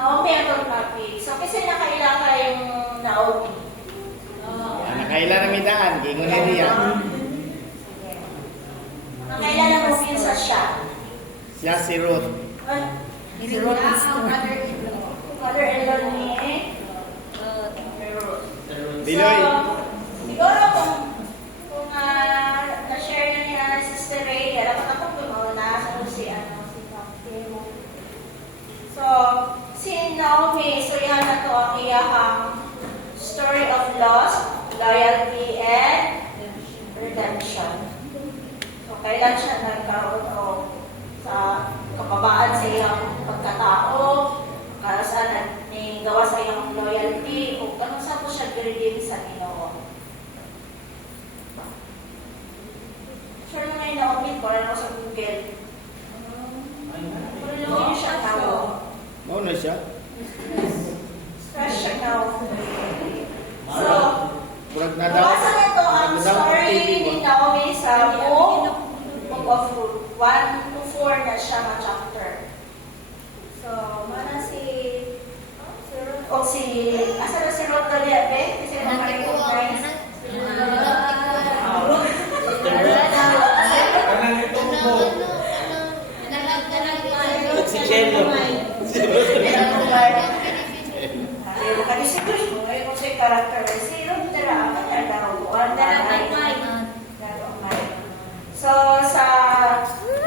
Naomi ang topic. So, kasi nakaila ka yung Naomi. Nakaila na midaan, gingon na niya. Nakaila na mo sa siya. Siya si Ruth. Si Ruth is mother-in-law ni Ruth. Biloy. So, siguro kung na-share na niya na Sister Ray, dapat ako na sa si Timo. So, si Naomi, so yan na to ang iyahang story of loss, loyalty, and redemption. So, kailan siya nagkaroon o sa kapabaan sa iyang pagkatao, para saan may gawa sa iyang loyalty, o kung saan po siya i-redeem sa Ginoo. Sure na ngayon Naomi, para ako sa Google. Pero naman siya tawag. Mauna siya. Fresh siya now. So, Purag na daw. nabasa nito ang story ni Naomi sa Book of Ruth. 1 to 4 na siya na chapter. So, mana si Ruth, o asa na si Ruth Daliabe? Kasi makarecognize. Si Jello. So, sa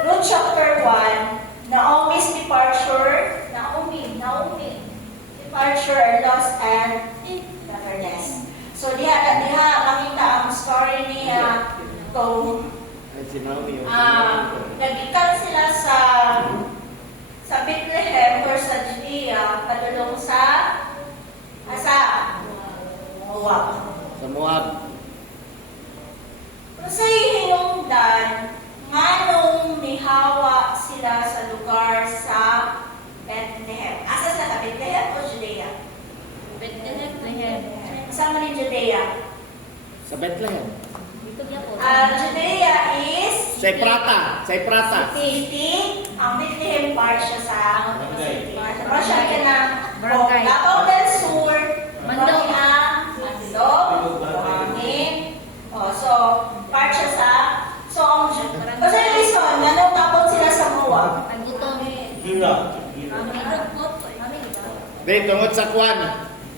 Ruth chapter 1, Naomi's departure, departure, loss, and bitterness. So, diha makita ang story niya kung Si Naomi. nag-ikan sila sa Bethlehem or sa Judea, padulong sa Moab. Sa Moab. Sa hinungdan, nganong mihawa sila sa lugar sa Bethlehem. Asa sa Bethlehem o Judea? Bethlehem. Kasama ni Judea. Sa Bethlehem. Judea is Sa Ephrata. city. Ang Bethlehem part siya sa city. Pero siya kanang Barangay. Davao del Sur, Mandok. Mandok, Buhangin. So, part siya sa kasi yung reason, nanong tapon sila sa Moab. Di, tungod sa kwan.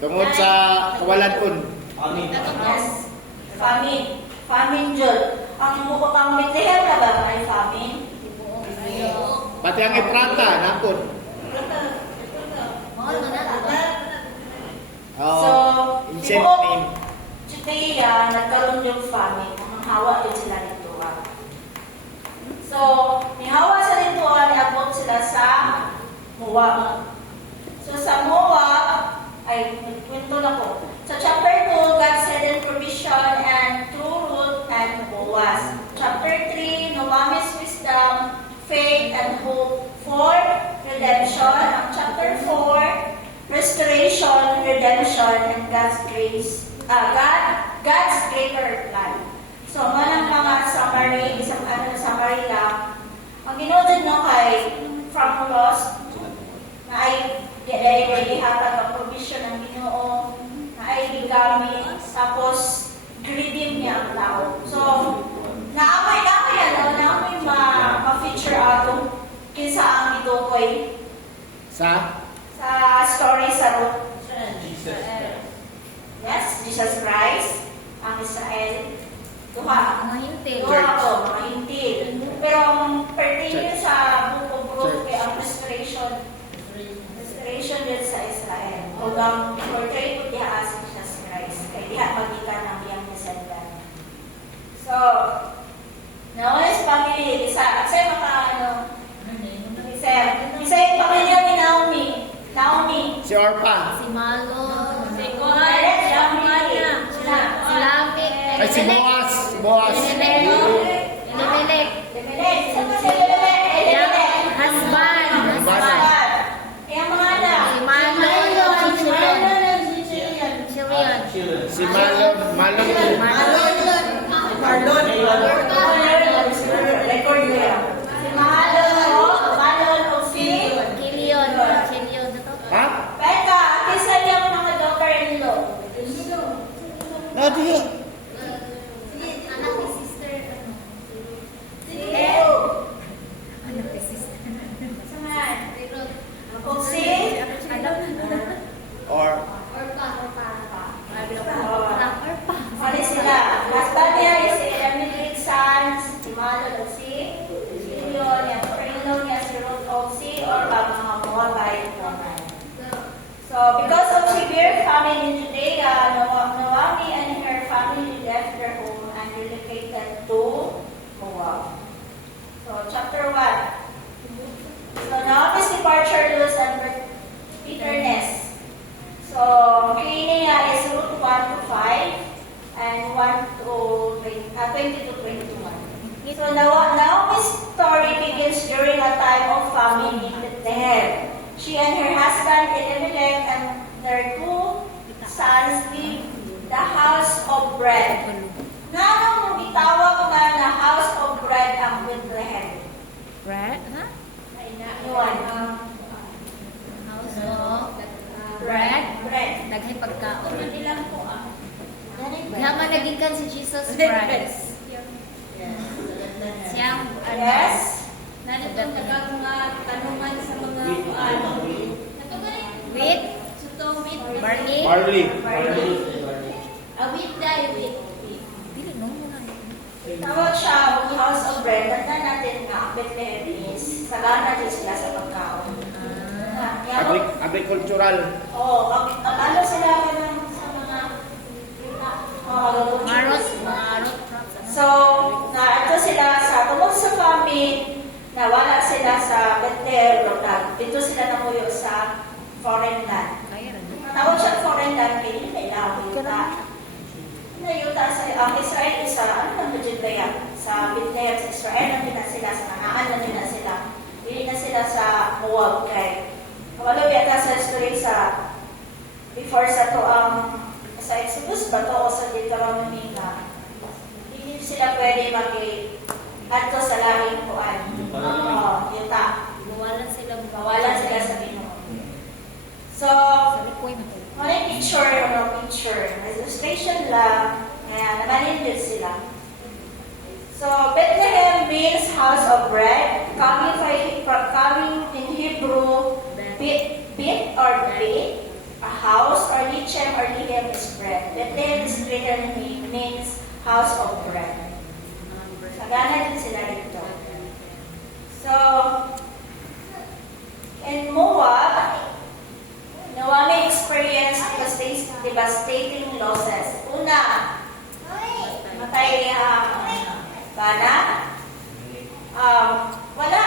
Tungod sa kawalan-un. Yes. Famine jud. Ang buko pang Bethlehem na ba ay famine? Pati ang Ephrata, napon. So, Insect buko name. Judea, nagkaroon yung famine. Ang hawa din sila nito. So, nihawa sa nito, niabot sila sa Moab. So, sa Moab, ay, kwento na ko. Sa chapter 2, God said in provision and through Ruth and Boaz. Chapter 3, Naomi's wisdom, faith, and hope for redemption. Ang chapter 4, restoration, redemption, and God's grace. God's greater plan. So, manang mga summary, isang summary lang. Ang ginodin no kay from lost, na ay hatag ang provision ng Ginoo, na ay gigamit, tapos redeem niya ang tao. So, naamoy ma-feature ato kinsa ang itukoy Sa story sa Ruth. Yes, Jesus Christ, ang Israel. Duha ako, mga hintil. Pero ang pertaining sa Book of Ruth kay ang restoration din sa Israel. O ang portray ko diha as Jesus Christ. Kay diha magikan ang iyang descendant. So, Naomi's family, isa yung pamilya ni Naomi. si Orpha. Si Malo. Si Ay, si Boaz. Elimelech. Husband. Kaya mga anak. Si Malon. Chilion. Si Malon. Record mo yan. Si Malon o si Chilion. Ha? So, because of severe famine in Judea, Naomi and her family left their home and relocated to Moab. So, chapter 1. So, Naomi's departure lose and bitterness. So, meaning is root 1 to 5 and 1 to 20 to 21. So, Naomi's story begins during a time of famine in Bethlehem. She and her husband Elimelech and their 2 sons leave the house of bread. Nanong itawag na house of bread ang Bethlehem? Bread? Ha? Yun. House of Bread. Bread. Daghay pagkaon. Ilan po ah? Gama naging kan si Jesus Christ. Siyang Yes. Nanitong tagang mga tanungan sa mga wheat, Suto, wheat, barley. Barley. Wheat dahil wheat. Dili no muna. Tawag siya house of bread. Tanda natin nga, Bethlehem is sagana din sila sa pagkaon. Agricultural. Oo, ano sila sa mga Marot. So, ito sila sa tungkol sa famine, nawala sila sa Bethlehem, dito sila namuyo sa foreign land. Kaya rin. Tawag siya foreign land, kaya kailangan yuta. Yuta sa Israel isa, ano lang ba dyan kaya? Sa Bethlehem, sa Israel, lang din sila, sa Kanaan lang din sila. Hindi na sila sa Moab, kay wala biyata sa history sa before sa to sa Exodus ba to o sa Deuteronomy na hindi sila pwede adto sa lahing kuan. Yuta. Bawalan sila. Bawalan sila sa Ginoo. So, Sa likoy na to. picture. Illustration lang. Kaya naman din sila. So, Bethlehem means house of bread. Coming in Hebrew, bit or bit. A house or lichem or lihem is bread. Bethlehem is literally means house of bread. Sagana din sila dito. So, in Moab, Naomi experienced devastating losses. Una, matay ang bana. Wala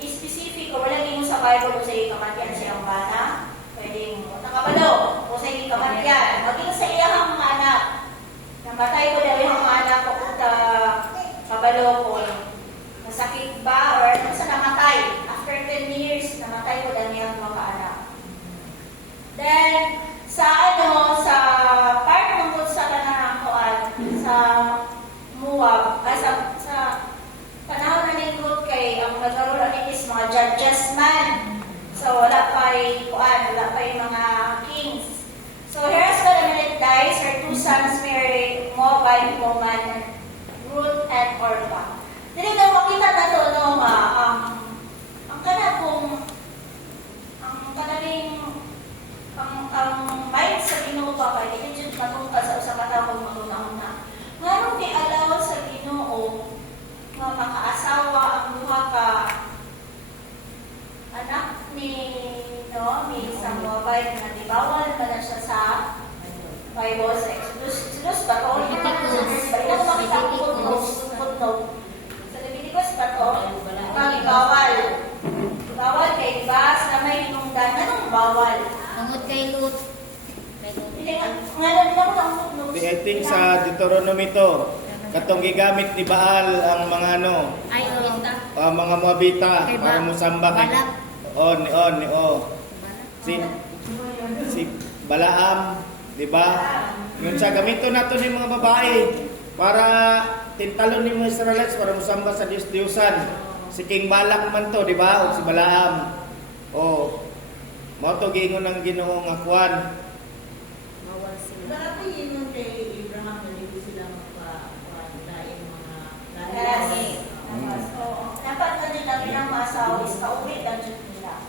specific o wala din sa Bible kung sa'yo kamatian siyang bana. Pwedeng nakabalo kung sa'yo kamatian. Maging sa iyang mga anak. Namatay ko daw yung mga anak ko kung kabalo ko. Masakit ba? Or sa namatay? After 10 years, namatay ko daw yung mga anak. Then, sa part ng sa kanakuan, sa Moab, sa panahon na ng Ruth kay ang nagkaroon is mga judges man. So, wala pa yung mga kings. So, here's the Elimelech dies, her 2 sons marry Moabite woman, Ruth and Orpah. Dili na makita na to, no, ang mind sa Ginoo ba kay dili jud matungkad sa usa ka tawo maguna-una. Nganong di allow sa Ginoo nga makaasawa ang duha ka anak ni Naomi sa Moabite nga di bawal pa na siya sa Bible sa Exodus ba to? Leviticus. Balik na makita ko footnote. Sa Leviticus ba to? Bawal. Bawal kay diba? Sa may hinungdan. Anong bawal? Tungod kay Lut. Hindi nga lang ang footnote. I think sa Deuteronomy to, katong gigamit ni Baal ang mga Ay, mga Moabita Kay para Ba- musamba kay Balak. si Balaam, di ba? Yun sa gamito nato ni mga babae para tintalon ni mga Israelites para musamba sa Diyos-Diyosan. Si King Balak man to, di ba? O si Balaam. Mao to giingon ng Ginoo nga kuan. Bawal sila. Dati yun yung kay Abraham na hindi sila magpapadain mga Yes. So, dapat na din namin ang maasawa is pauwi lang dyan nila.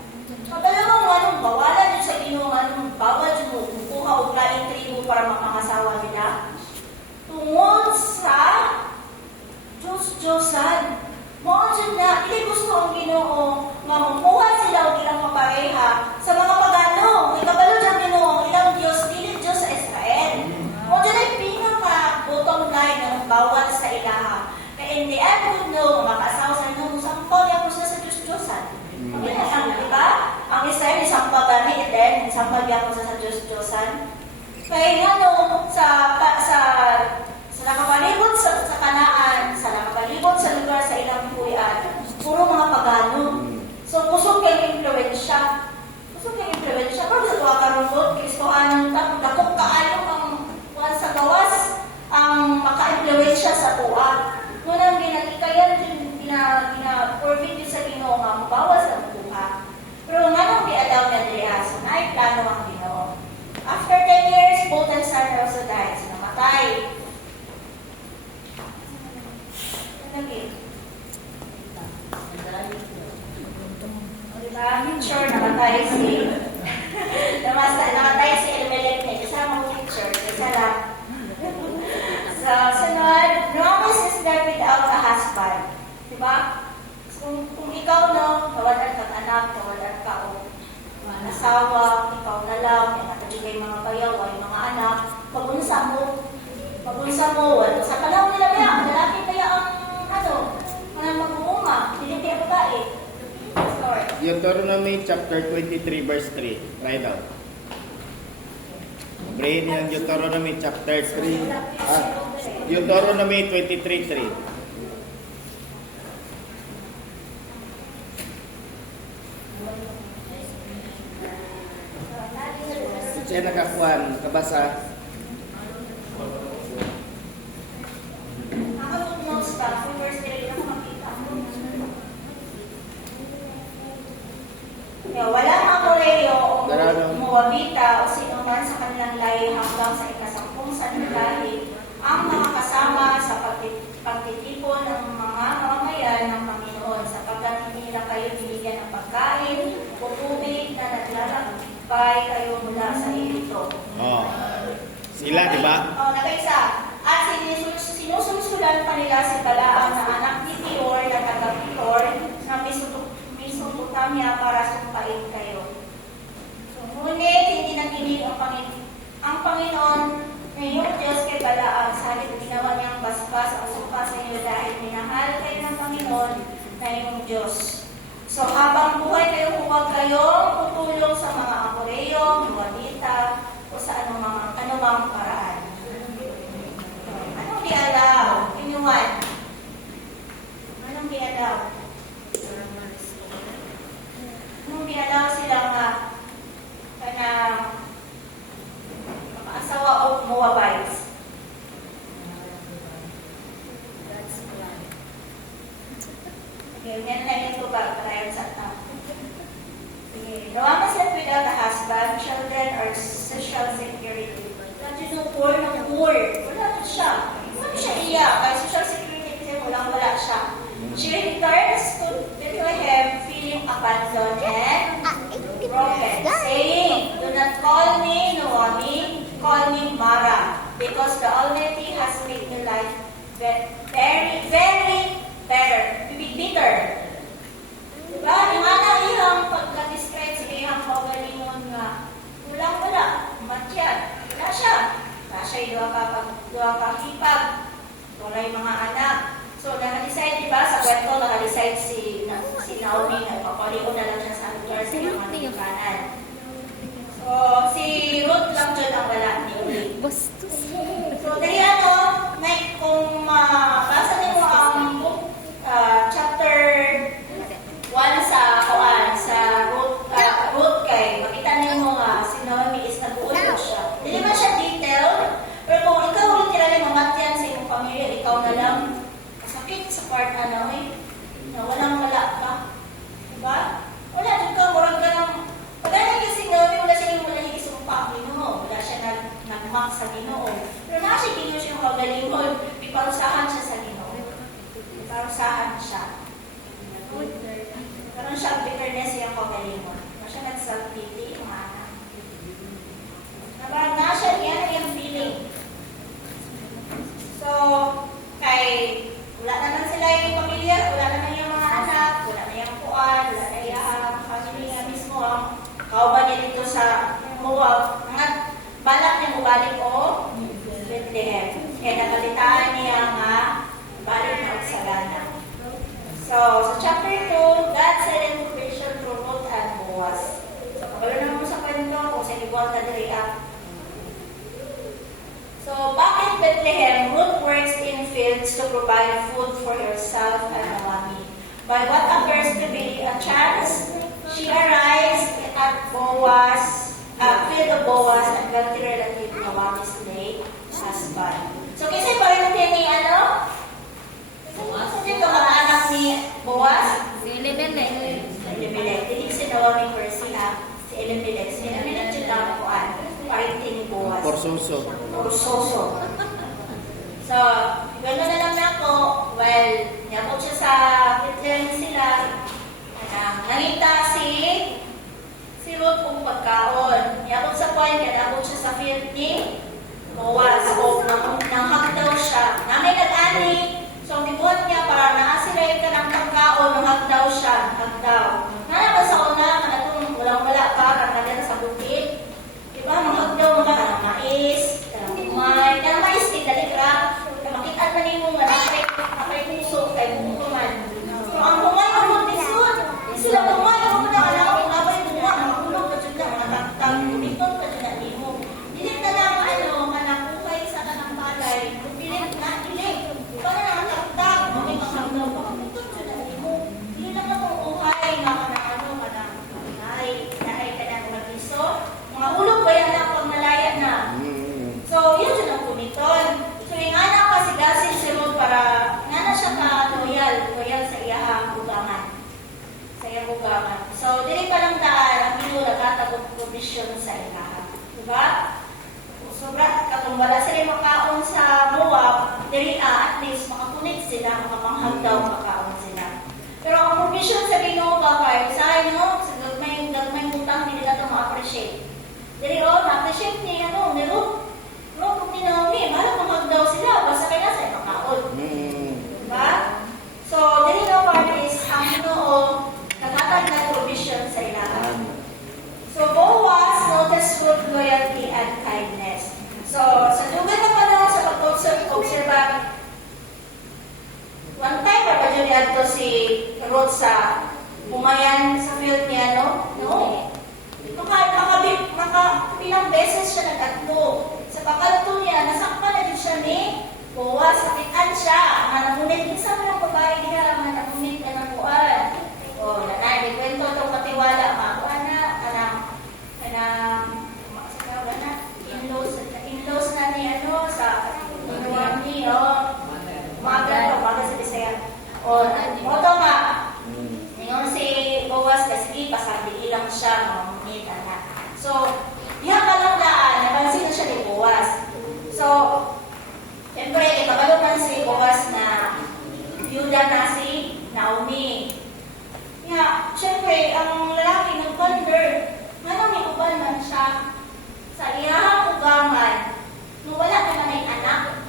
Pagkala mo anong bawalan dyan sa Ginoo, anong bawal dyan mo kukuha o laing tribo para makasawa nila. Tungod sa Diyos-Diyosan. Mo dyan na, hindi gusto ang Ginoo nga mamuha sila o ilang mapareha sa mga pagano. Di ba? Ang Israel, isang pagani, and then, isang pagyan sa Diyos-Diyosan. Kaya nga no, sa nakapalibot sa Kanaan, sa nakapalibot sa lugar sa ilang puyan, puro mga pagano. So, kusog kayong impluensya. Kusog kayong impluensya. Pero sa tuwa karunod, Kristohanon, dakok kaayo ang kuwan sa gawas, ang maka-impluensya sa tuwa. Ngunang ginatikayan, gina-forbid yun sa Ginoo nga, mabawas ang tuwa. Pero nga nang di-allow na Drea, so na plano ang Ginoo. After 10 years, both and son also died. So, namatay. Naging. Picture, namatay si Elimelech na isang picture. Isa lang. So, sunod, Naomi is there without a husband. Diba? Kung ikaw, no, kawalan kang anak, kawalan ka o asawa, ikaw na lang, may nakajigay mga bayaw, ay mga anak, pag-unsa mo, sa panahon nila kaya, ang lalaki kaya ang mag-uuma, hindi kaya babae. Sorry. Deuteronomy chapter 23 verse 3. Try daw. Pray niyo ang Deuteronomy chapter 3. Deuteronomy 23:3. Siya nakakuan, kabasa. Ako notes pa, kung verse 3 ako makita. Walang Amoreo o Moabita o sino man sa kanilang lahi hanggang sa ikasampung sandahi ang makakasama sa pagtitipon ng mga mamamayan ng Panginoon sapagkat hindi nila kayo binigyan ng pagkain o tubig na naglalakbay kayo mula sa Egypto. Oh. Sila, di ba? Nakaisa. At sinusunsulan pa nila si Balaam na anak ni Peor na taga-Peor na Mesopotamia para sumpain kayo. So, ngunit hindi nakinig ang Panginoon ngayong Diyos kay Balaam. Sabi ko, ginawa niyang basbas ang sumpa sa inyo dahil minahal kayo ng Panginoon na iyong Diyos. So, habang buhay kayo, huwag kayong tutulong sa mga Amoreo, Moabita, o sa anumang paraan. Anong di-allow? Inuwan. Anong di-allow? Anong di-allow sila nga asawa o Moabites? Okay, yan na ito ba? Parayan sa tao. Okay. No one was left without a husband, children, or social security. Dati nung poor ng poor. Wala na siya. Wala siya iya. Kaya social security kasi wala siya. She returns to Bethlehem feeling abandoned and broken, saying, "Do not call me Naomi, call me Mara, because the Almighty has made my life very, very bitter." Diba? Yung iyang pagka-describe sa iyang kaugalingon nga, wala, matyan, wala siya dua kahipag, wala yung mga anak. So, naka-decide, diba, sa kwento, naka-decide si Naomi, nagpapaliko na lang siya sa lugar sa iyang mga kanan. So, si Ruth lang dyan ang wala ni Uli. So, dahil kung basa niyo ang book, chapter 1 sa Ruth kay, makita niyo si Naomi is nag-uulog siya. Hindi naman siya detailed, pero kung ikaw literally mamatyan sa iyong pamilya, ikaw na lang, sakit sa part na walang wala ka. Diba? Wala, ikaw, murag ka lang, pagana kasi Naomi, wala siya yung wala isumpa ang Ginoo, wala siya nagmak sa Ginoo. Pero siya Ginoo siya yung kagalingon, iparusahan siya sa Ginoo. Iparusahan siya. Karoon siya ang bitterness yung kagalingon. Na siya nag-self-pity, yung anak. Nabarag na siya, yan yung feeling. So, wala naman sila yung pamilya, wala naman yung mga anak, wala na yung kuan, wala na yung family niya mismo. Kauban niya dito sa Moab. Balak niya mubalik o Bethlehem. Kaya napalitaan niya nga balik na sa Lana. So, sa chapter 2, God sent information by what appears to be a chance, she arrives at Boaz, field of Boaz, and wealthy relative Naomi's late husband. So, kasi pa rin natin ni ano? Kasi dito mga anak ni Boaz? Si Elimelech. Elimelech. Hindi si Naomi Percy ha. Si Elimelech. Si Elimelech yung tapuan. Parinti ni Boaz. Porsoso. Porsoso. So, gano'n na lang ako. Well, niyabot siya sa Bethlehem sila. Nangita si Ruth kung pagkaon. Niyabot sa point, niyabot siya sa field ni Boaz. So, nanghagdaw siya. Namin nag-ani. So, ang dibuhat niya para naasilay ka ng pagkaon, nanghagdaw siya. Nanghagdaw. Nanaman sa una, kanatong walang-wala ka, kanaganda sa bukid. Diba, nanghagdaw ka ng mais, ng umay. Ng mais, daligra. Makitaan man yung mga nakay-puso kay bumukuman. So, ang umay, ang buntisod. Sila umay, ang mga anak ko, abay, bunga, mahulog ka dyan na, matagtag, uliton ka dyan na, limo. Dilit na lang, manakukay sa kanang balay, pilit na, ilig. Paano na matagtag, makikakagdaw, uliton dyan na, limo. Hindi lang akong uhay, nga naay ka na mag-iso. Mga ulog ba yan na pag nalaya na? So, yun dyan ang kumiton. So, yung anak pasigasin si Ruth para nana siya ka-loyal sa iyahang ugangan. Sa iyang ugangan. So, dili pa lang daan, ang ilo nagkatagod provision sa iyahang. Diba? Sobra, katumbala sila makaon sa Moab, dili at least makapunit sila, makapanghagdaw makaon sila. Pero ang provision sa Ginoo ba kayo, sa inyo, sa gagmay utang, hindi nila ito ma-appreciate. Dili ma-appreciate ni Ruth. Kung Naomi, malang mamagdaw sila, basta kaya sa makaon. Diba? So, the real part is ang Ginoo naghatag na provision sa ilahan. So, Boaz noticed Ruth's loyalty and kindness. So, sa dugan na panahon sa pag-obserba, one time pa dyan niya si Ruth sa umayan sa field niya, no? No? Ilang beses siya nag-atlo. Sa pagkalto niya, nasakpan na din siya ni Boaz. Sakitan siya. Manamunit. Isa mo ng babae niya. Manamunit ka ng kuwan. O, nanay, may kwento itong katiwala. Makuha na. In-laws na ni sa Nuwami. Umaga sa Bisaya. O, moto nga. Ngayon si Boaz kasi pasabi ilang siya. Manamunit na. So, diha ka lang daan, napansin na siya ni Boaz. So, siyempre, ikabalo man si Boaz na byuda na si Naomi. Kaya, siyempre, ang lalaki nag-wonder, nga may uban man siya sa iyahang ugangan, nung wala ka na may anak,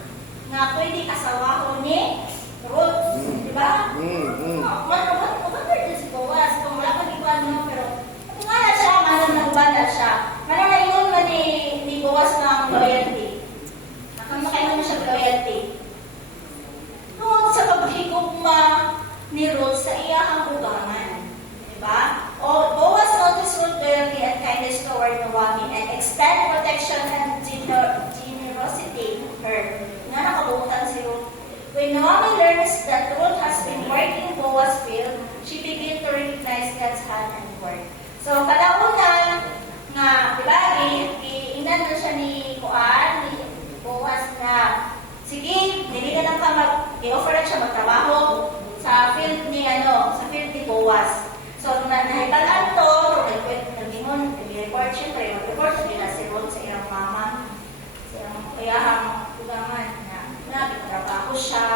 nga pwede asawahon ni Ruth. Diba? Wonder din si Boaz, kung wala ka iban mo, pero nga na siya, manang siya. Manang naiyon man ni Boaz ng loyalty. Nakamakain mo siya loyalty. Noon sa paghigugma ni Ruth sa iyahang ugangan. Diba? O, Boaz noticed Ruth's loyalty and kindness toward Naomi and extend protection and generosity to her. Nga nakabutan si Ruth. When Naomi learns that Ruth has been working Boaz's field, she began to recognize God's hand and work. So, kalaunan nga, diba, iinan na siya ni Boaz na, sige, hindi ka lang i-offer na siya magtrabaho sa field ni Boaz. So, nahibalaan to, nag-ingon, nag-report siyempre, mag-report nila si Ruth sa iyang mama, sa iyang ugangan na trabaho siya,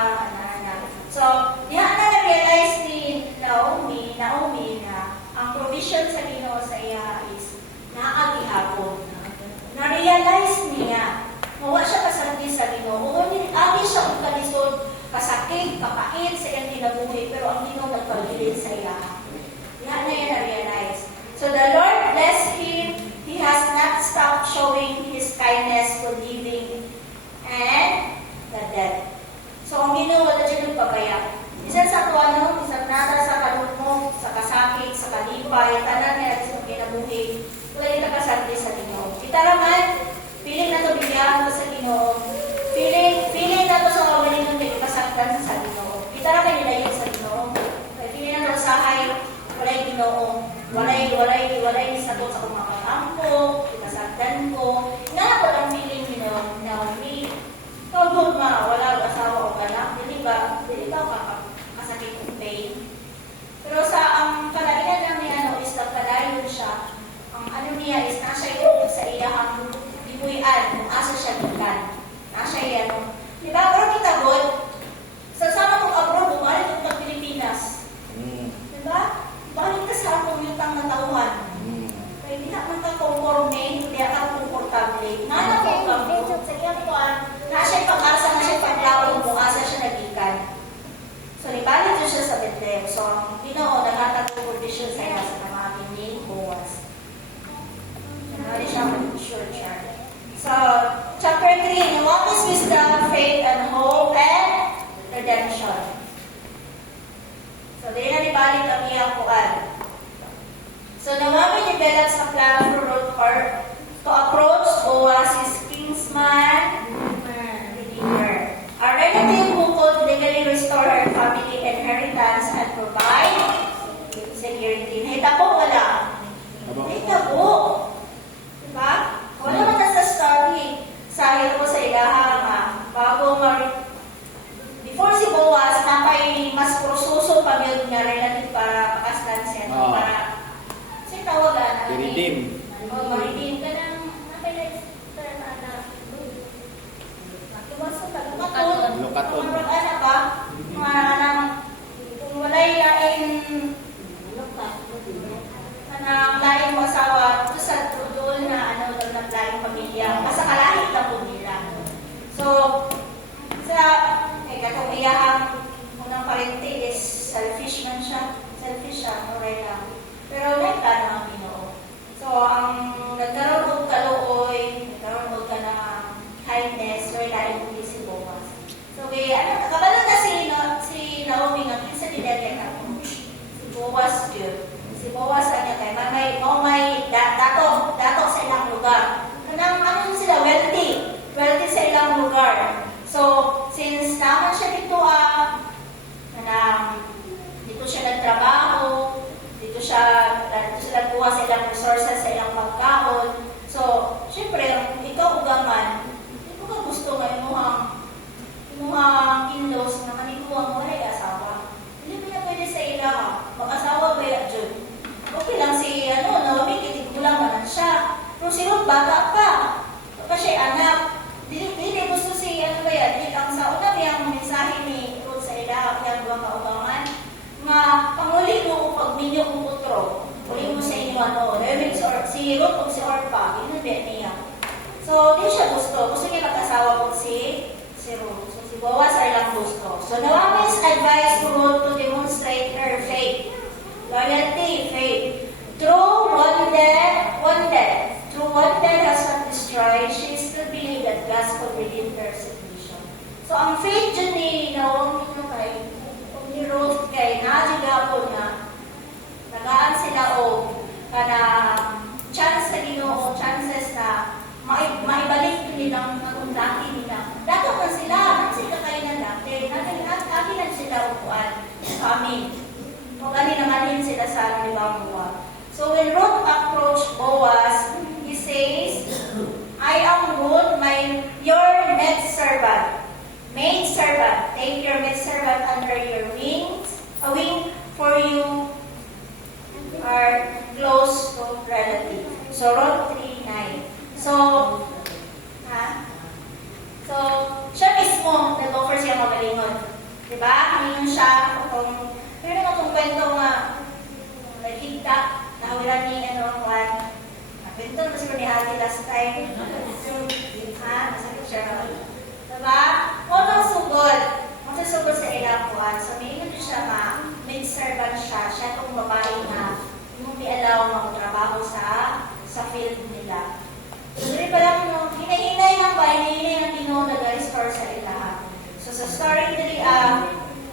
So, diha na na-realize ni Naomi na ang provision sa Ginoo sa iya is naagihapon. Na-realize niya, mawa siya kasandi sa Ginoo. Abi siya kung kalisod, kasakit, kapait sa iyang kinabuhi, pero ang Ginoo nagpabilin sa iya. Yan na yan na-realize. So the Lord bless him. He has not stopped showing His kindness for living and the dead. So ang Ginoo wala dyan yung pabaya. Isan sa tuwano, isang nata sa kalugmok, sa kasakit, sa kalipay, tanan niya sa kinabuhi, wala yung nakasante sa Ginoo. Kita naman, feeling na ito bigyan sa Ginoo. Feeling na ito sa kawaling ng kasaktan sa Ginoo. Kita naman yung layo sa Ginoo. Feeling na Ginoo. Walay sagot sa akong mga pag-ampo, ikasagdan ko. Nga ko lang feeling ni Naomi. Ikaw nga, wala asawa o anak. Dili ba kasakit ng pain? Pero sa ang kalainan lang niya, is nagpadayon siya. Ang ano niya is nasa yung sa iyahang dibuyan, kung asa siya gikan. Nasa yan. Diba? Pero kita good. Sa sama kong abroad, bumalik kong ng Pilipinas. Diba? Balik ka sa akong yutang na tauhan. Kaya hindi naman ka conforme, hindi ka komportable. Nga na po kami. Sa iyang kuhan, nasa yung pag-asa, nasa yung pagkaon, kung asa siya nagikan. So, nibalik siya sa Bethlehem. So, ang Ginoo, naghatag ng condition sa iya sa mga pining buwas. Nari siya mag-sure chart. So, chapter 3, what is wisdom, faith, and hope, and redemption? So, din na nibalik ang iyang kuhan. So, Naomi develops a plan for Ruth to approach Boaz, his kinsman, redeemer. A relative who could legally restore her family inheritance and provide security. Nahita po wala. Nahita po. Diba? Wala man na sa story. Sahil ko sa ilaha nga. Before si Boaz, napay mas prosuso pa yun nga relative para makastan siya. Para siya tawagan. I-redeem. Ma-redeem ka ng napay na-extra na Lukaton. Lukaton. Kung ano ba? Kung walay laing kanang laing masawa, ito sa doon na ano doon ng laing pamilya. Masakalahit lang po nila. So, sa katong iyahang unang parente is selfish man siya. Selfish siya, okay lang. Pero nagka ng Ginoo. So, ang nagkaroon og kaluoy, nagkaroon og ka ng kindness, so ilalim mo si Boaz. So, kaya, kabalo na si Naomi nga, kinsa nilagay na ako. Si Boaz yun. Si Boaz kanya kay, may dato sa ilang lugar. Ano sila, wealthy sa ilang lugar. So, since naman siya dito, dito siya nagtrabaho, dito sila kuha sa ilang resources, sa ilang pagkaon. So, syempre, ikaw ugaman, gusto nga imuhang indos na manikuha mo ay asawa. Hindi mo na pwede sa ilang mag-asawa ba yan dyan? Okay lang si Naomi, kitigulang naman siya. Pero si Ruth, bata pa. Kasi anak, hindi gusto si hindi lang sa una yung mensahe ni Ruth sa ilang yung buwang kaubangan nga panguli mo kung pagminyo kong utro. Uli mo sa inyo si Ruth o si Orpah, yun niya. So, di siya gusto. Gusto niya mag-asawa po si Ruth. So, si Boaz ay lang gusto. So, Naomi's advice to Ruth to demonstrate her faith. Loyalty, faith. Through one dead has not destroyed, she still believed that God could redeem her situation. So, ang faith dyan ni Naomi ni Ruth kay najiga po na nagaan sila chance na Ginoo, chances na maibalik nilang pag-undaki nila. Dato man sila, sila kayo na dati. Natin sila upuan. Kami. Magani naman sila sa libang buwan. So when Ruth approached Boaz, he says, I am Ruth, your maidservant. Take your maidservant under your wings. A wing for you are close to relative. So Ruth 3:9. So, siya mismo, nag-offer siya magalingon. Diba? Ngayon siya, pero naman itong kwento nga, nagkita, nahawiran ni kwento na siguro ni Hati last time. Masakit siya. Diba? Unang sugod, masasugod sa ilang buwan. So, may ingat siya maid-servant siya itong babae na yung di-allow mag-trabaho sa field nila. So, dili pa lang, hinahinay ng Ginoo nag-restore sa ilaha. So, sa story dili,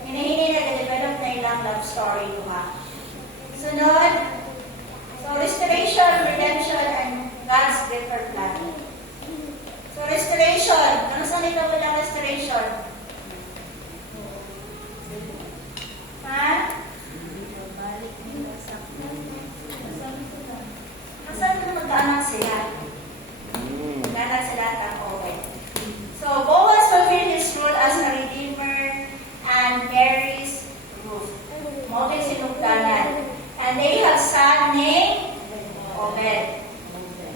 hinahinay nag-develop na ilang love story ha. Sunod, so restoration, redemption, and God's greater plan. So, restoration. Ano sa nito mo ng restoration? Ha? sila. Mm. Nagkaroon sila ng Obed. So, Boaz fulfilled his role as a redeemer and Mary's Ruth. Mo din sinugdanan. And they have son named Obed.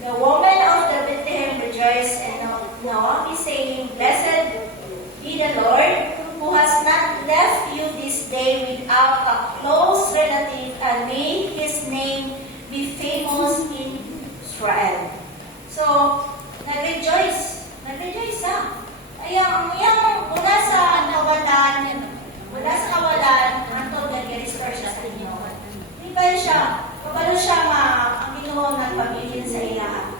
The woman of the Bethlehem rejoiced, and Naomi saying, Blessed be the Lord, who has not left you this day without a close relative, and made his name be famous in Israel. So, nag-rejoice. Nag-rejoice siya. Ayang mula sa kawalan, hantod nag-restore siya sa inyo. Hindi ba siya? Kapalo siya ang Ginoo nagpabilin sa iya.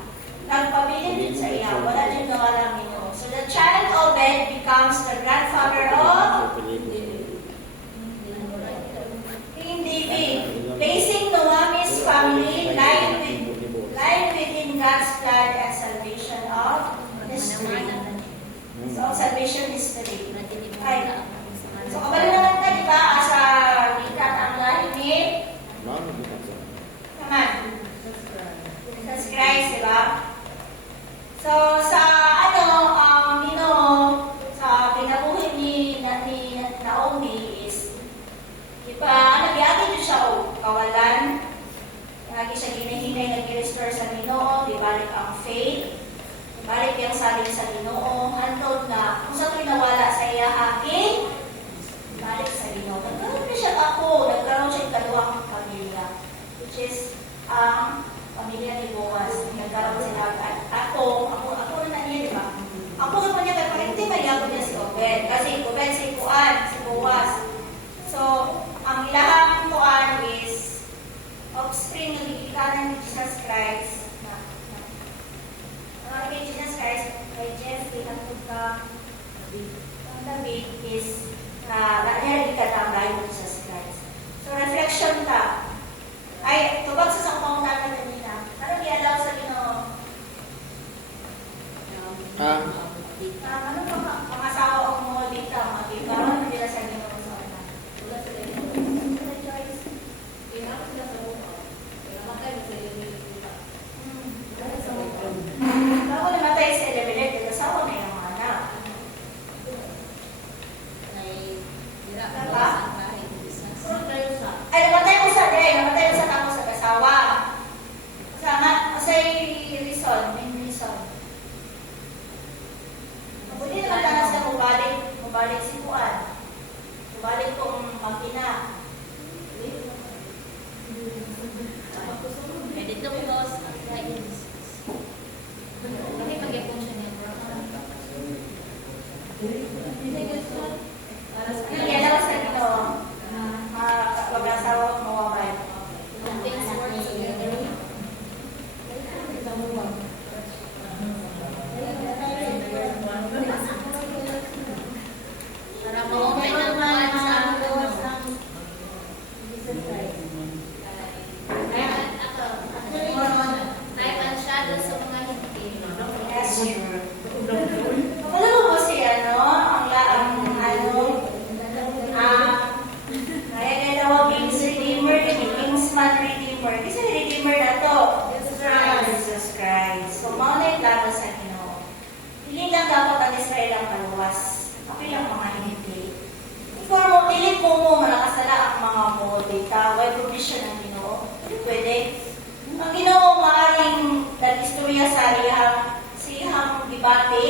Nagpabilin din sa iya. Wala din nawala ang Ginoo. So the child Obed becomes the grandfather of King David, placing Naomi's family line within God's plan and salvation of history. So salvation history. Ay. So kabalo naman tayo, di ba? Sa likat ang lahi ni naman. Jesus Christ, di ba? So, sa sa pinabuhi ni Naomi is, di ba, nagyagi niyo siya o kawalan, lagi siya ginahinay, nag-restore sa Ginoo, di balik ang faith, di balik yung sabi sa Ginoo, hantod na, kung sa nawala sa iya aking, balik sa Ginoo. Nagkaroon na siya nagkaroon siya kaduwang pamilya, which is, pamilya ni Boaz. Nagkaroon sila ako na niya, di ba? Ako naman niya, kaya parinti magyabot niya si Obed. Kasi Obed, si Boaz. So, ang ilahang kuan is offspring ng ikanan ni Jesus Christ. Kay Jesus Christ, kay Jeffrey, ang David is nangyari ikatambahin ni Jesus Christ. So, reflection ta. Ay, tubag sa sakpang natin kanina. Ano i-allow sa Ginoo? Ano pa pangasawa ang mga dita, mga diba? Ano nila sa Ginoo sa una? Wala sa Ginoo. Wala choice. Kailangan sila sa buka. Kailangan kayo sa iyo. Wala sa una. Bago namatay sa Elimelech, nag-asawa na yung mga anak. Diba? Ay, namatay mo sa tao sa kasawa. Masay reason, main reason. Mabuti naman tanas na mubalik si Juan. Mubalik kong makina. Dito ko sa Kami pag-ipon siya niya. Kaya naman sa Ginoo, mag-asawa at mawaway. Things work together. Para ma-open naman sa type and shadow sa mga hindi. Yes, sure. Kapalo mo si kaya nawagin si Redeemer, Kingsman Redeemer. Kasi Redeemer na to. Jesus Christ. So, mauna yung plano sa Ginoo. Hindi lang dapat ang Israel ang paluwas. Ako lang mga hindi. Dili mo malakas na ang mga mo, data, why provision ng Ginoo. Hindi pwede. Ang Ginoo, maaaring nag-istorya sa iyang debate,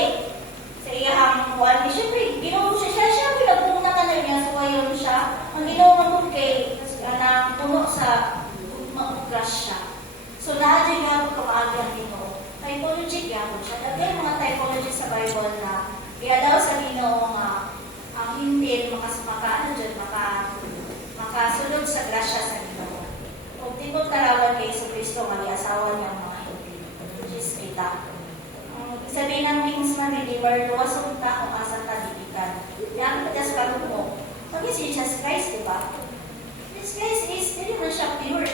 sa iyang kuwan. Siyempre, Ginoo siya pinagpunta ka na niya, so ngayon siya. Ang Ginoo man kay na puno sa grasya. So, naadyo nga po kamaagi ang Ginoo. Typology nga po siya. Dati yung mga typology sa Bible na i-allow sa Ginoo nga ang hintil, makasunod sa grasya sa Ginoo. Kung tipong tarawan kay Yesu Cristo, mag-iasawa niya ang mga hintil. Which is kita. Sabihin ng Kingsman Redeemer, luwasong ta kung asa ta dibikan. Yan ang katas kalong mo. Pag si Jesus Christ, di ba? Jesus Christ is, hindi naman siya pure.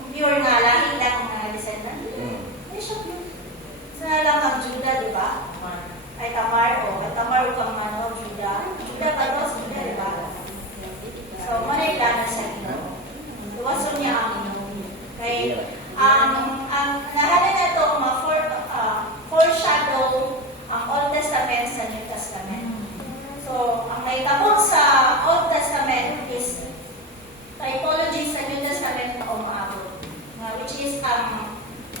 Kung pure nga, lahi lang ang mga descendant. Hindi siya pure. Sana lang ang Judah, di ba? Ay Tamar, Tamar kang Judah. Judah pa ito, Judah, di ba? So, manay plano sa Ginoo. Luwason niya ang Ginoo. Kaya, ang nahalan na ito, mga naitabot sa Old Testament is typology sa New Testament na umaabot. Which is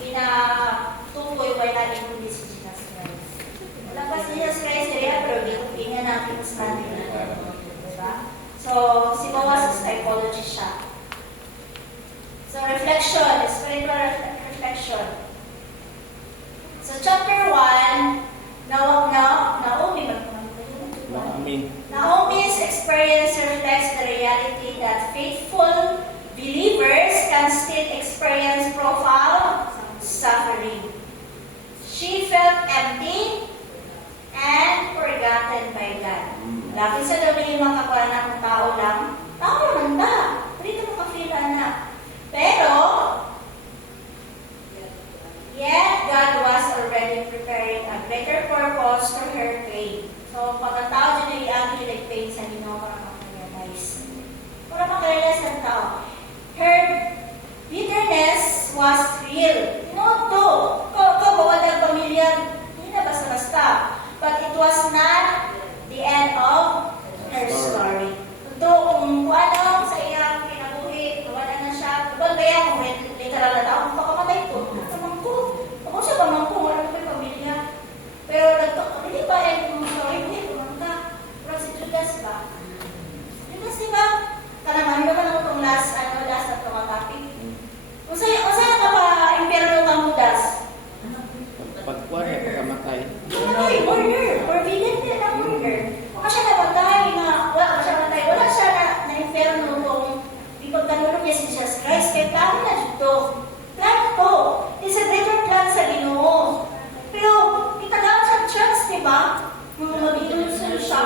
inatukoy wala include si Jesus Christ. Wala pa si Jesus Christ, pero tingnan natin sa natin. Diba? So, si Boaz is typology siya. So, reflection, spiritual reflection. So, chapter 1, Naomi's experience reflects the reality that faithful believers can still experience profound suffering. She felt empty and forgotten by God. Laki sa dami yung mga kapanan ng tao naman ta. Dito makafeel na. Pero, yet God was already preparing a greater purpose for her pain. So, pagkatao din yung yung pain sa Ginoo para makarealize. Para makarealize ang tao. Her bitterness was real. No, bawal ng pamilya, hindi na basta-basta. But it was not the end of her story. Kung ano sa iyang kinabuhi, wala na siya. Kaya kung literal na tao, pagkamatay ko, ako siya pamangko, wala na may pamilya. Pero hindi ba sorry, hindi kumanta. Pero si Judas ba? Judas diba? Kanaman naman ako itong last na itong topic. Kung sa'yo ka pa, impyerno kang Judas? Pagkuhan na pagkamatay. Namatay, murder. Forbidden din ang murder. Baka siya namatay wala siya na impyerno kung ipagtanulog niya si Jesus Christ. Kaya plano na dito. Plan to. It's a greater plan sa Ginoo. Pero, itagawin sa chance, diba? Mag-ilusun siya.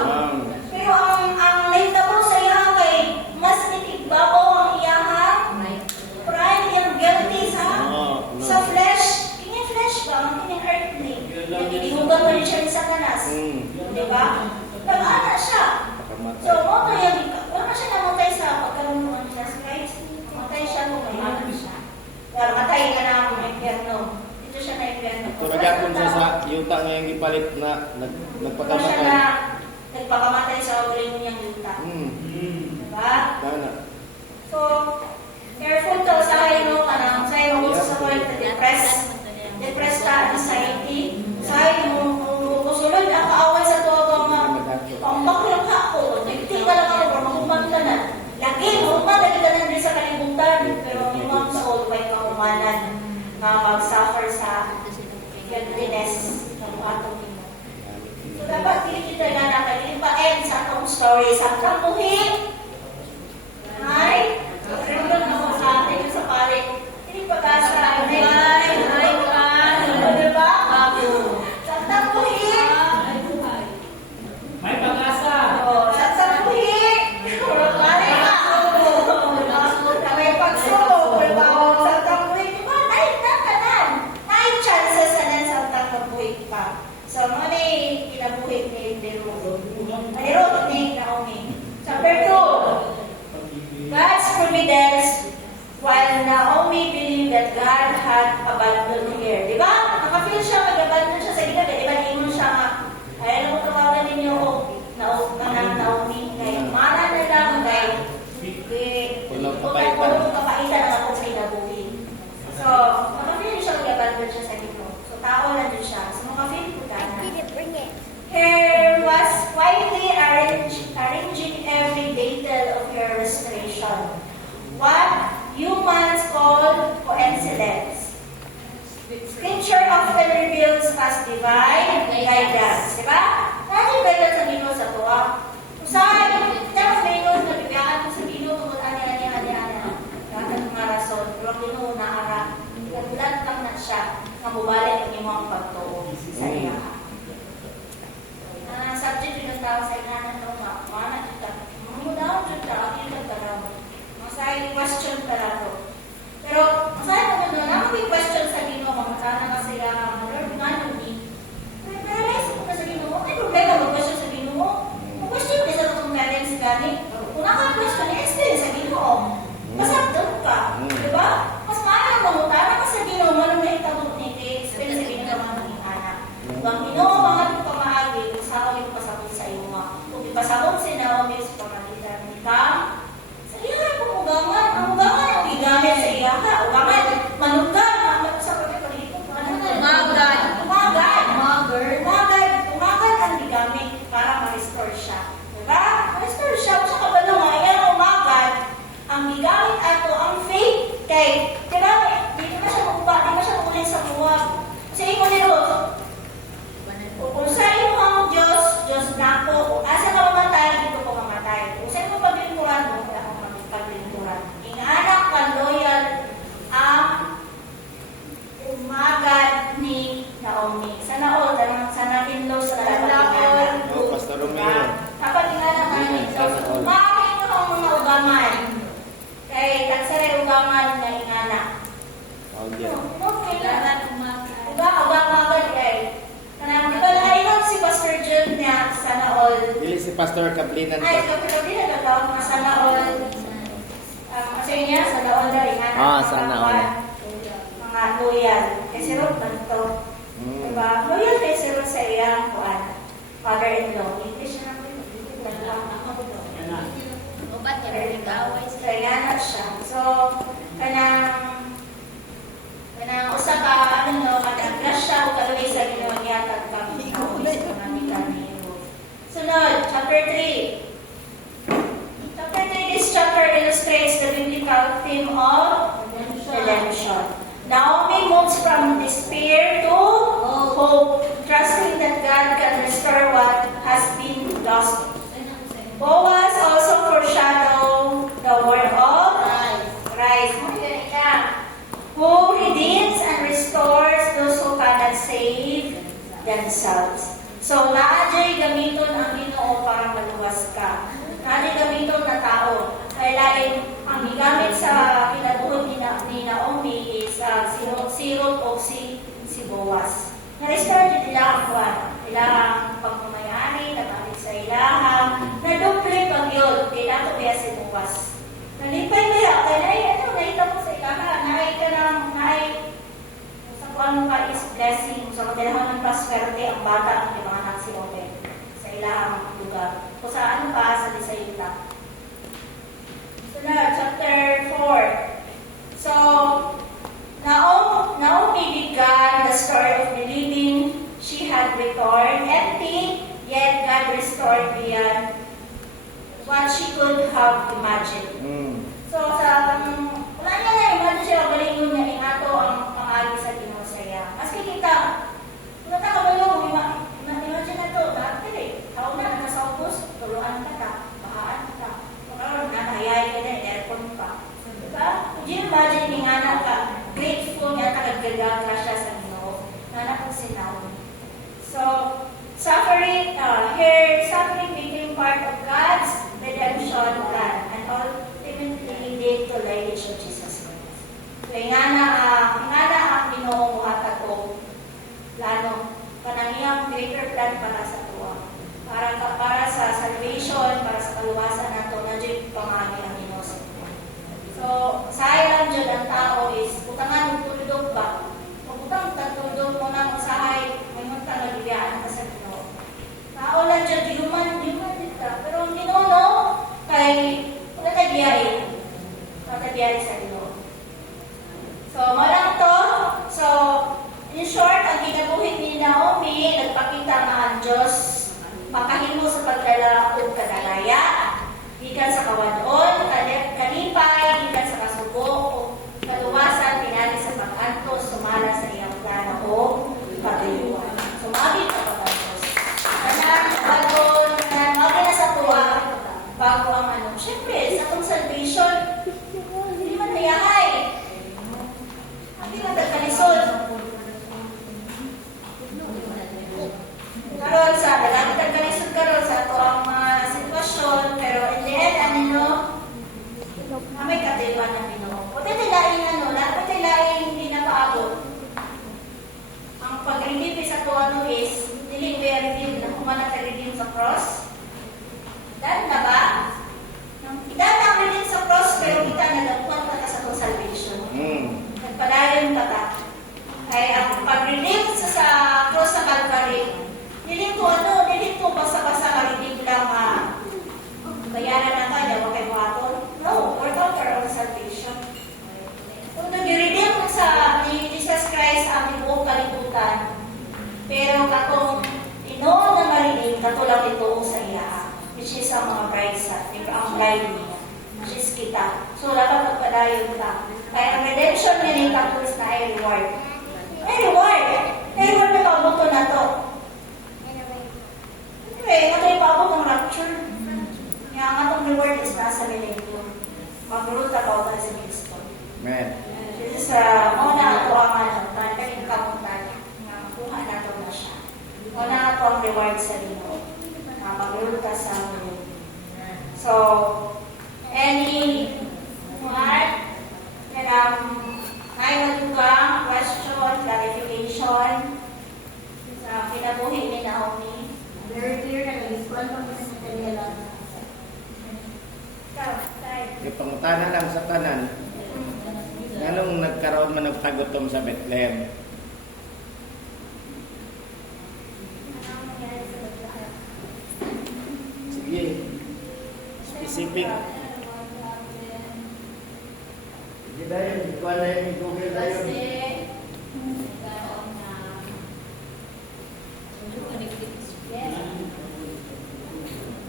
Pero ang nahitabo sa iya kay mas nitigbabaw ang iyahang pride, yung guilty sa flesh. Kini flesh ba? Kini earthly. Nagdihugan mo rin siya ni Satanas. Diba? Nag-ana siya. So, moto yung wala siya namatay sa pagkaroon ng Jesus Christ. Namatay siya kung may ano siya. Pero matay ka na ang impyerno. Dito siya na impyerno. Ito nagyapon siya sa yuta ngayong gipalit na Nagpakamatay. Siya na nagpakamatay sa uling niyang yuta. Diba? Tama. So, careful to usahay no kanang usahay mo sa point na depressed ka, anxiety. Usahay mo kusulod ang kaaway sa tuwa ang baklang ka ako. Nagting ka lang ako para mahuman ka na. Lagi, mahuman lagi ka na rin sa kalibutan. Pero yung mga soul, may kahumanan na mag-suffer sa guiltiness ng atong ino. So, dapat kita na nakalilin pa end sa atong story. Sa atong buhi. Hi! Remember na ako sa atin yung sa pare. Hindi pag-asa. Hi! Diba? Sa atong buhi. May pag-asa. Sa atong buhi. Pare ka. May pagsulong. Sa atong buhi. Diba? Nakanan. Nine chances na sa atong buhi pa. So, ano ni kinabuhi ni Ruth ni Naomi. Chapter 2. God's providence while Naomi believed that God had abandoned her. Di ba? Nakafeel siya, mag-abandon siya sa gitna. Di ba, ingon siya nga, ay, ano mo tawagan ninyo Naomi? Kaya, mana na lang, kay, Walang kapaitan ang akong kinabuhi. So, nakafeel siya, mag-abandon siya sa gitna. So, tao na din siya. So, makafeel ko ka na. Her was quietly arranging every detail of her restoration. What humans call coincidence. Scripture often reveals as divine guidance. Diba? Nani guidance sa Ginoo sa tuwa? Usahay, dapat may Ginoo na bibiyaan mo sa Ginoo tungkol ani. Kahit mga rason, pero ang Ginoo na ara. Nagulat lang na siya na mubalik ang imong pagtuo sa iya. Subject yung tao sa inanan ng mana kita. Mamudaw dyan ka, ang yung taraw. Masaya question para to. Pero, masaya ko doon, naman may question sa Ginoo, mamatana na sila, Lord, gano'n ni? Realize ko na sa Ginoo, may problema mag-question sa Ginoo. Mag-question din sa itong parents gani. Kung naka-question, explain sa Ginoo. Masakdon ka, di ba? Mas maaaring mamutana ka sa Ginoo, manong na itabot ni explain sa Ginoo ng mga anak. Huwag Okay lang. Kailangan umaga. Uga magad kay. Kanang di ba nainom si Pastor John niya sana all. Dili si Pastor Kablinan Ay, pa. kapag di na tawag na sana all. Kasi niya sana all dali nga. Sana all. Mga loyal. Kasi ron man to. Mm. Diba? Loyal kay si ron sa iyang father-in-law. Hindi siya na Ubat niya rin away sila. kaya na siya. So, kanang usa ka crush siya o kalaway sa Ginoo niya kami kami. Sunod, chapter 3. Chapter 3, this chapter illustrates the biblical theme of redemption. Naomi moves from despair to hope, trusting that God can restore what has been lost. Boaz also foreshadow the word of Christ, who redeems and restores those who cannot save themselves. So, naadjay gamiton ang Ginoo para maluwas ka. Naadjay gamiton na tao. Kaya lain, ang gigamit sa kinabuhon ni Naomi is si Ruth o si Boaz. Na-restore din nila ang kwan. Ilang pagmamayari, nabalik sa ilahang, na-duple pag yun, kaya ito kaya si Boaz. Nalipay kaya, kaya nakita mo sa ilaha, naay ka ng, sa kwan ka is blessing, sa katilahan ng prosperity, ang bata ang mga anak si Obed, sa ilahang lugar. O sa ano pa, sa Disayuta. Sunod, chapter 4. So, Naomi began the story of believing she had returned empty, yet God restored beyond what she could have imagined. Mm. So, wala niya na-imagine siya, galing yun niya, ingato ang pangagi sa Ginoo sa iya. Maski kita, kung nakakabalo, imagine na to, dati eh, tao na, nasa ubos, tuluan ka ta, bahaan ka ta. Kung karoon na, nahayay ka na, aircon pa. Diba? Kung di imagine, ingana ka, grateful nga, tagagaga ka siya sa Ginoo, nanak ko si Naomi. So, suffering became part of God's redemption plan and ultimately led to lineage of Jesus Christ. So, ingana ang Ginoo muhatag ko plano kanang greater plan para sa tuwa. Para sa salvation, para sa kaluwasan nato na jud pamagi ang Ginoo sa tuwa. So, sayang jud ang tao is utangan og tuldog ba? Kung utang tuldog mo na usahay, may muntang nagiyaan ka sa Ginoo. Tao lang jud human dita, pero ang Ginoo no kay wala tagiyain sa Ginoo. So, malang to. So, in short, ang ginabuhin ni Naomi, nagpakita nga ang Diyos makahimo sa pagdala o kadalaya, gikan sa kawadon, kalipay, gikan sa kasubo, o kaluwasan, pinali sa pag-anto, sumala sa iyang plano o pagayuan. So, magi ka pa ang Diyos. Magi na sa tuwa, bago ang ano. Siyempre, sa kong salvation, hindi man nayahay. Hindi man nagkalisod. Karon sa dalang nagkalisod karon sa ato ang mga sitwasyon, pero in the end, may katiluan ng Ginoo. O titilain hindi na paabot. Ang pag-redeem sa ato is, dili we redeem na kumana redeem sa cross. Dan na ba? Idan ang redeem sa cross, pero kita na dapuan ka sa atong salvation. Nagpadayon ka ta. Ay ang pag-redeem sa cross sa Calvary, dili ko basta-basta ma-redeem lang bayaran na tayo, huwag kayo buhaton. No, we're out for our salvation. Kung nag-redeem sa ni Jesus Christ ang buong kalibutan, pero katong inoon na ma-redeem, katulang ito sa iya, which is ang mga brides ang bride niya, which is kita. So, dapat magpadayon ka. Kaya ang redemption niya ni Kapulis na ay reward. Ay reward! Ay reward na pabuto na to. Anyway, ito yung paabot ng rapture. Yung atong reward is nasa millennium. Magruta ka o sa Kristo. Amen. This is muna ito ang taning kamuntan. Kuha na ito na siya. Muna ito ang reward sa Ginoo. Magruta sa millennium. So, any what? Ngayon maluga nagtagutom sa Bethlehem. Sige. Specific. Sige dahil, ikuha na yung Google na yun.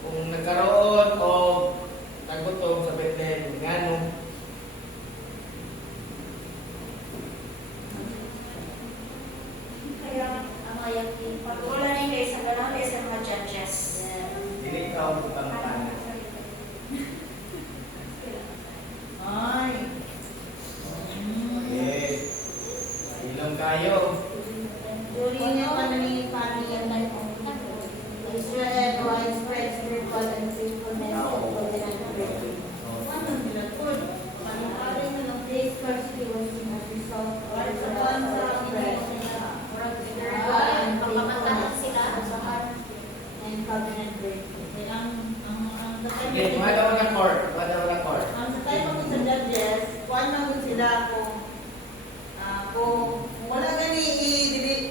Kung nagkaroon o nagutom sa Bethlehem, ngano? Wala na yung case, ang ganang case ng mga judges. Dili ka ang pangtanan. Ay. Okay. Ilang kayo? During the economic family and Israel widespread spiritual and faithfulness and covenant breaking. Ano nila po? According to the place scarcity was seen as a result of Israel's spread, spiritual and faithfulness and covenant breaking. Sige, mga daw na court. Mga daw na court. Ang sa tayo mo sa judges, kung ano sila kung wala gani i-deliver,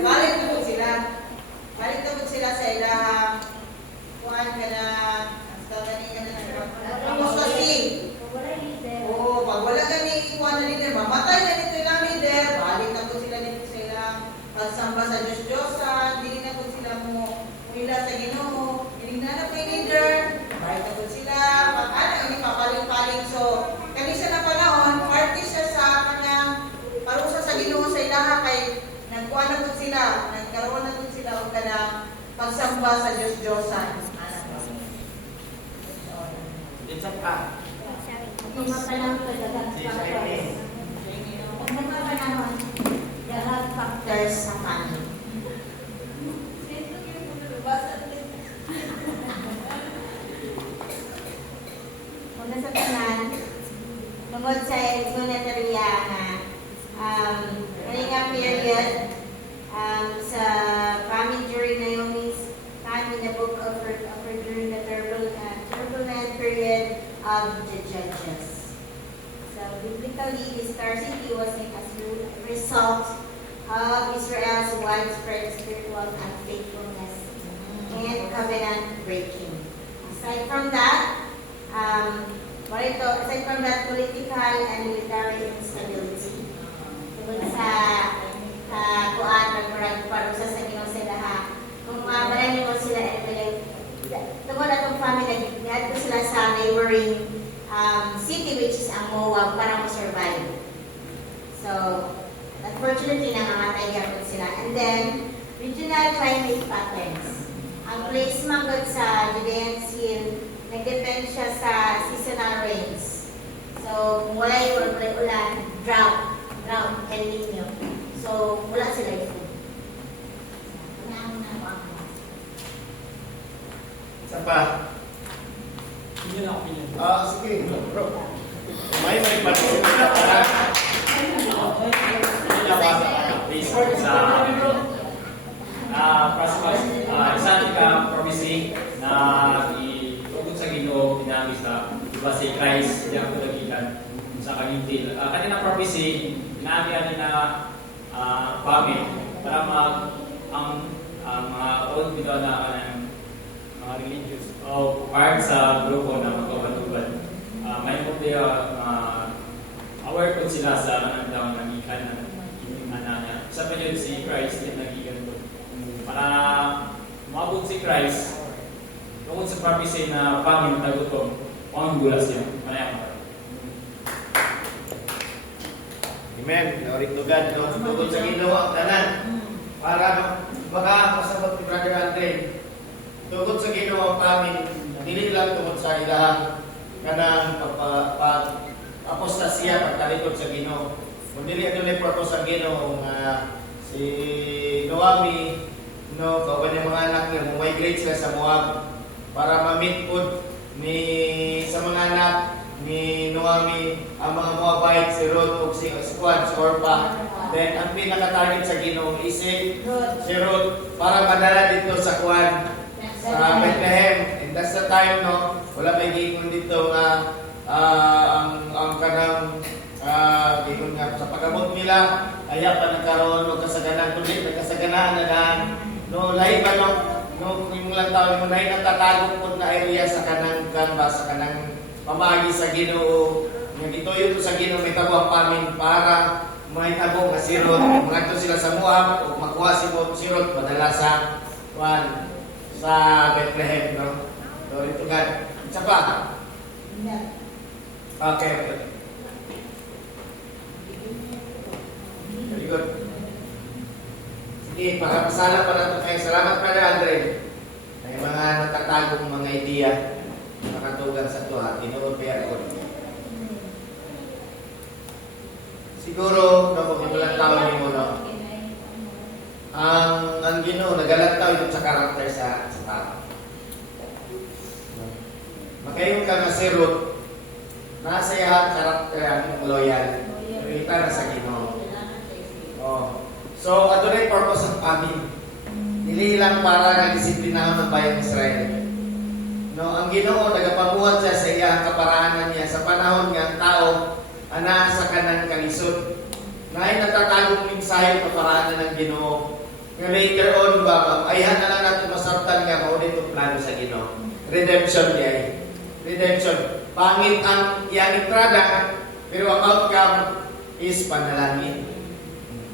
balik na po sila. Balik na po sila sa ilahang kuhan ka na, hasta gani ka na apostasy. Oo, pag wala gani kuhan na leader, mamatay na nito ilang leader, balik na po sila dito sa ilang pagsamba sa Diyos-Diyosan, hindi na po sila mo ila sa Ginoo, hinignan kay leader, balik na po sila, ano, hindi papaling-paling. So, kanisa na panahon, party siya sa kanyang parusa sa Ginoo sa ilaha kay nagkuha na po sila, nagkaroon na po sila o kanang pagsamba sa Diyos-Diyosan. Isa pa. Mga panahon sa daghang Si factors. Shiny. Mga panahon, daghang factors sa family. Una sa tanan, tungod sa eliminatorya nga kaninga period sa famine during Naomi's time in the book of her during the turbulent period of the judges. So biblically, the scarcity was as a result of Israel's widespread spiritual unfaithfulness and covenant breaking. Aside from that, political and military instability. Tungod sa kuan parusa sa Ginoo sa ilaha. Kung mabalay mo sila tungod atong family nagdadto sila sa neighboring city which is ang Moab para mo-survive. So, unfortunately nangamatay gyud sila. And then regional climate patterns. Ang place manggod sa Judean Hill nagdepend siya sa seasonal rains. So, kung wala yung ulan, drought, El Nino. So, wala sila yung food. Isa pa. Sige na, opinion. Sige. Bro. May pansin na para. Please, isa ka prophecy na itugod sa Ginoo pinagi sa diba si Christ diyan ko nagikan sa kanintil. Kanina prophecy pinagi ani na pamit para ang mga old bitaw na kanang mga religious o part sa grupo na magkapatubad. May mo aware po sila sa kanang daw nagikan na niya. Sa pa yun si Christ yung nagikan po. Para umabot si Christ, tungkol sa prophecy na pangin na gutom, ang gulas niya. Manayang. Amen. Nauritugan. Tungkol sa Ginoo ang tanan. Para makakasabot ni Brother Andre. Tungkol sa Ginoo ang pamin, hindi lang tungkol sa ilahang kanang apostasya pagtalikod sa Ginoo. Kung dili ano na purpose sa Ginoo si Naomi kauban yung mga anak niya migrate sila sa Moab para ma-meet po sa mga anak ni Naomi ang mga Moabite, si Ruth o si Orpah. Then ang pinaka-target sa Ginoo is si Ruth para madala dito sa sa Bethlehem. And that's the time wala may gingon dito ang kanang gigon nga sa pag-abot nila aya pa nagkaroon og kasaganan kundi nagkasaganan na daan no lahi ba no yung lang taon mo na natatago po na area sa kanang canvas sa kanang pamagi sa Ginoo nga gituyo to sa Ginoo may tabo pamin para may tabo nga sirot mga to sila sa Moab o makuha si sirot padala sa Juan sa Bethlehem no so ito gan isa pa okay. Very good. Sige, pakapasala pa natin kayo. Salamat pa na, Andre. May mga natatagong mga ideya nakatugan sa tuha. Tinuod pa yan. Siguro, kung walang tao ni mo, no? Ang Ginoo, nagalat tao ito sa karakter sa tao. Makayon ka na si Ruth, nasa yahan karakter ang loyal. Kita na sa Ginoo. Oh. So, ato na yung purpose ng amin. Dili lang para nagdisiplinahon ng bayang Israel. No, ang Ginoo nagapabuhat siya sa iyang kaparaanan niya sa panahon nga ang tao ana sa kanang kalisod. Naay natatagong mensahe kaparaanan ng Ginoo. Nga later on ba, ayhan na lang natin masabtan nga mao dito plano sa Ginoo. Redemption niya. Redemption. Pangit ang iyang entrada, pero ang outcome is panalangin.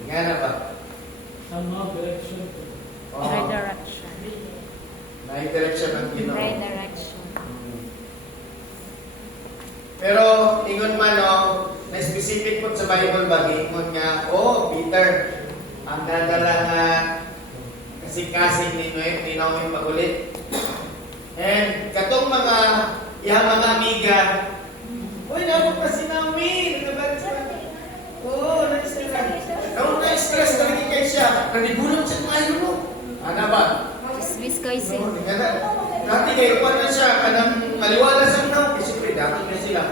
Nga na ba? Redirection. Na-direction ng Ginoo. Redirection. Pero, ingon man, no, na specific po sa Bible ba, ingon nga, Peter, ang dadala nga kasing-kasing ni Noe, Naomi pagulit. And, katong mga mga amiga, naman pa si Naomi, na-stress talaga kayo siya. Nanibulot siya mga mo. Ano ba? Chismis kayo siya. Dati kayo pa na siya, kanang maliwala sa mga. Kasi siyempre, dati na sila.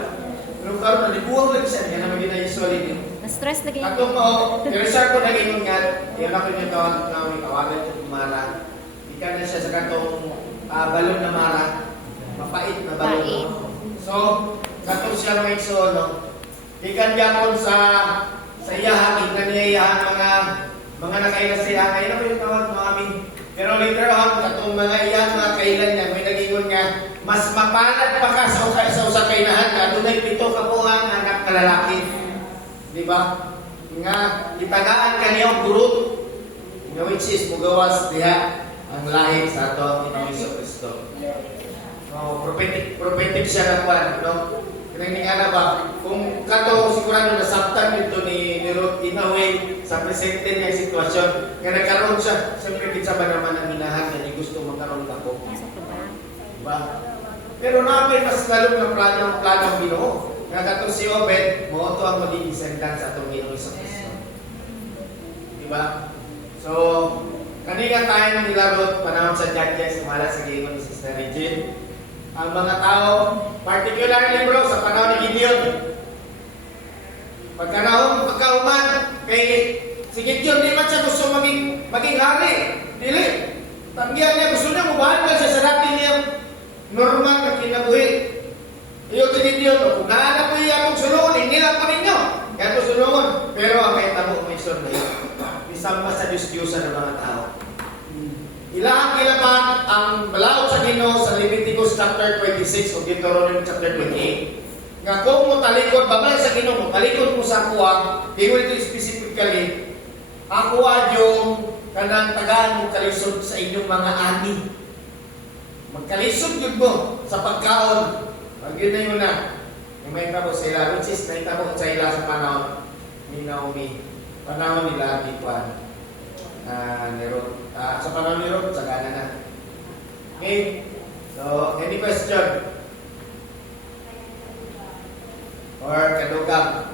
Pero karoon, nalibuwag lang siya. Yan naman din na yung solid. Na-stress na kayo. Atong pero siya ko naging nga, yan ako niya tawag namin, tawagan siya kumara. Ika na siya sa katong balon na mara. Mapait na balon. Mapait. So, katong siya may no? Ikan yapon sa iyahan, ignan niya iyahan mga nakailan sa iyahan. Kaya na yung tawag mga amin. Pero later on, katong mga iyahan, mga kailan niya, may nagingon nga, mas mapalad pa ka sa usa kainahan ka, doon ay 7 ka po ang anak na lalaki. Di ba? Nga, itagaan ka niyong gurut, nga which is mugawas diha ang lahi sa ato ni Jesu Cristo. Prophetic siya ng pan, no? Kinaning nga na ba, kung kato sigurado nasabtan nito ni Ruth in a way sa presente niya sitwasyon, nga nagkaroon siya, siyempre kitsa ba naman ang minahan na niya gusto magkaroon ako. Diba? Pero napay mas lalo na plano ng Ginoo. Nga kato si Obed, mo ito ang magiging sendang sa atong Ginoo sa Kristo. Diba? So, kanina tayo nang nilarot, panahon sa Judges, sumala sa Ginoo ni Sister Regine. Ang mga tao, particularly bro, sa panahon ni Gideon. Pagkauman, kay si Gideon, di man siya gusto maging hari. Dili. Tanggihan niya, gusto niya, mubahan lang siya sa dati niya normal na kinabuhi. Iyo si Gideon, kung naanap ko iya akong sunod, hindi lang pa ninyo. Kaya ito sunod. Pero ang may tamo, may sunod. Isama sa Diyos-Diyosan ng mga tao. Ilang kilaban ang balaod sa Ginoo sa Leviticus chapter 26 o Deuteronomy chapter 28. Nga kung mo talikod, babay sa Ginoo mo, talikod mo sa kuha, di mo ito specifically, ang kuha yung kanang tagaan mo kalisod sa inyong mga ani. Magkalisod yun mo sa pagkaon. Pag yun na yun na, yung may tabo sila, which is may tabo sa ila sa panahon ni Naomi. Panahon nila, Atipuan. Ni Ruth. Sa panahon ni Ruth, sa gana na. Okay? So, any question? Or kadugam?